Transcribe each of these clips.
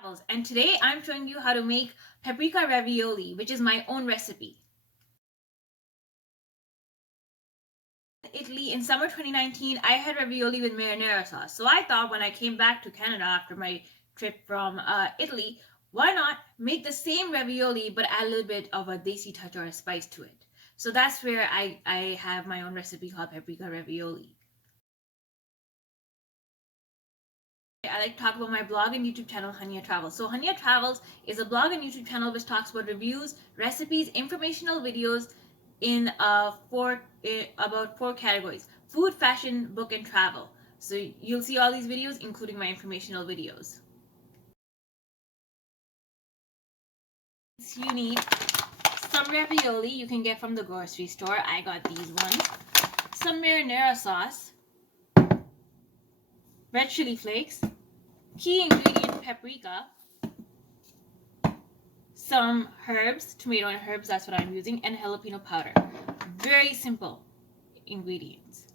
Travels, and today I'm showing you how to make paprika ravioli, which is my own recipe. Italy in summer 2019, I had ravioli with marinara sauce. So I thought when I came back to Canada after my trip from Italy, why not make the same ravioli but add a little bit of a desi touch or a spice to it. So that's where I have my own recipe called paprika ravioli. I like to talk about my blog and YouTube channel, Hunyah Travels. So Hunyah Travels is a blog and YouTube channel which talks about reviews, recipes, informational videos in about four categories: food, fashion, book, and travel. So you'll see all these videos, including my informational videos. So you need some ravioli you can get from the grocery store. I got these ones. Some marinara sauce, red chili flakes, key ingredient paprika, some herbs, tomato and herbs, that's what I'm using, and jalapeno powder. Very simple ingredients.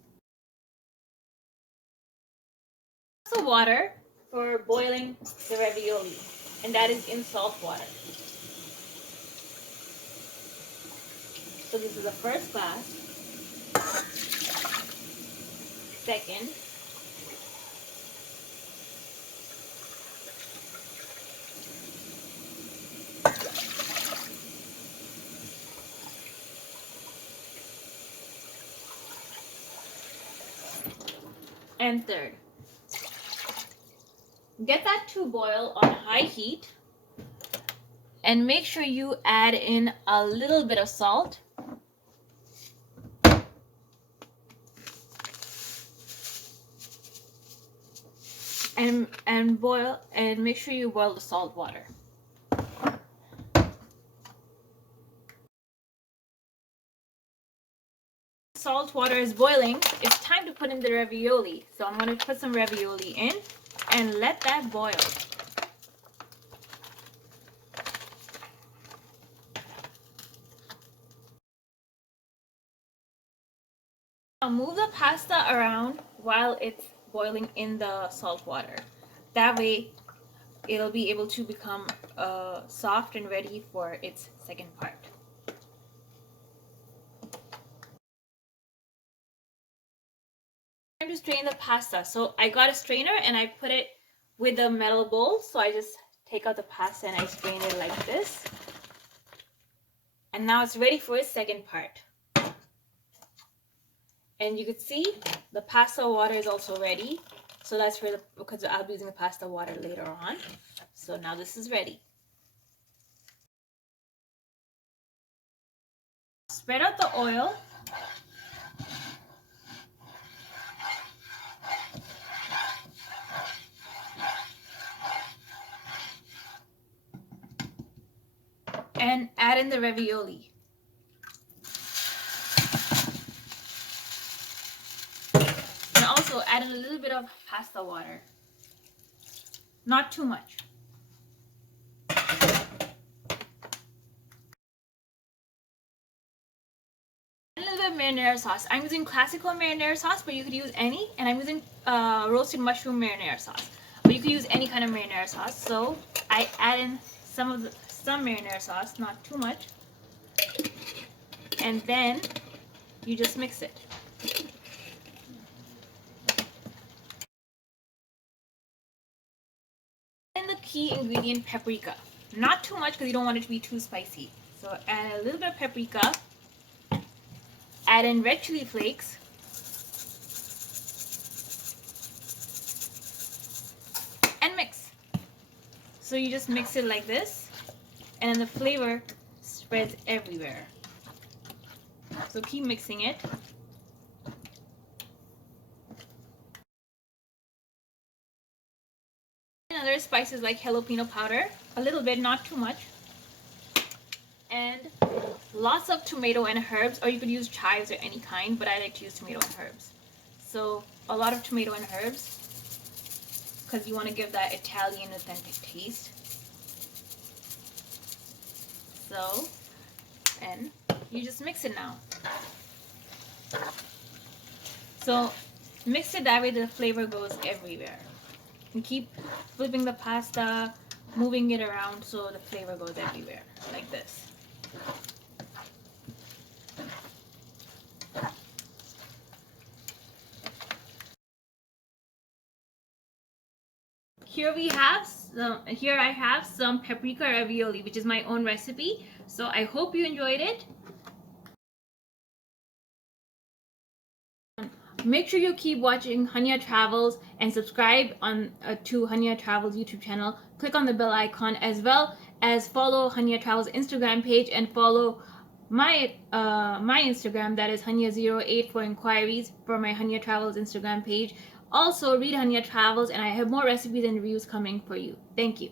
Also water for boiling the ravioli, and that is in salt water. So this is the first glass, second, and third. Get that to boil on high heat and make sure you add in a little bit of salt and boil, and make sure you boil the salt water. Salt water is boiling, it's time to put in the ravioli. So I'm going to put some ravioli in and let that boil. Now move the pasta around while it's boiling in the salt water. That way it'll be able to become soft and ready for its second part. Time to strain the pasta. So I got a strainer and I put it with a metal bowl. So I just take out the pasta and I strain it like this. And now it's ready for its second part. And you could see the pasta water is also ready. So that's for because I'll be using the pasta water later on. So now this is ready. Spread out the oil. And add in the ravioli. And also add in a little bit of pasta water. Not too much. A little bit of marinara sauce. I'm using classical marinara sauce, but you could use any. And I'm using roasted mushroom marinara sauce. But you could use any kind of marinara sauce. So I add in some marinara sauce, not too much. And then you just mix it. And the key ingredient, paprika. Not too much because you don't want it to be too spicy. So add a little bit of paprika. Add in red chili flakes. And mix. So you just mix it like this. And then the flavor spreads everywhere. So keep mixing it. And other spices like jalapeno powder. A little bit, not too much. And lots of tomato and herbs, or you could use chives or any kind, but I like to use tomato and herbs. So a lot of tomato and herbs because you want to give that Italian authentic taste. So, and you just mix it now. So mix it that way the flavor goes everywhere. And keep flipping the pasta moving it around so the flavor goes everywhere, like this. Here I have some paprika ravioli, which is my own recipe. So I hope you enjoyed it. Make sure you keep watching Hunyah Travels and subscribe to Hunyah Travels YouTube channel. Click on the bell icon, as well as follow Hunyah Travels Instagram page and follow my Instagram, that is Hunyah08 for inquiries for my Hunyah Travels Instagram page. Also read Hunyah Travels, and I have more recipes and reviews coming for you. Thank you.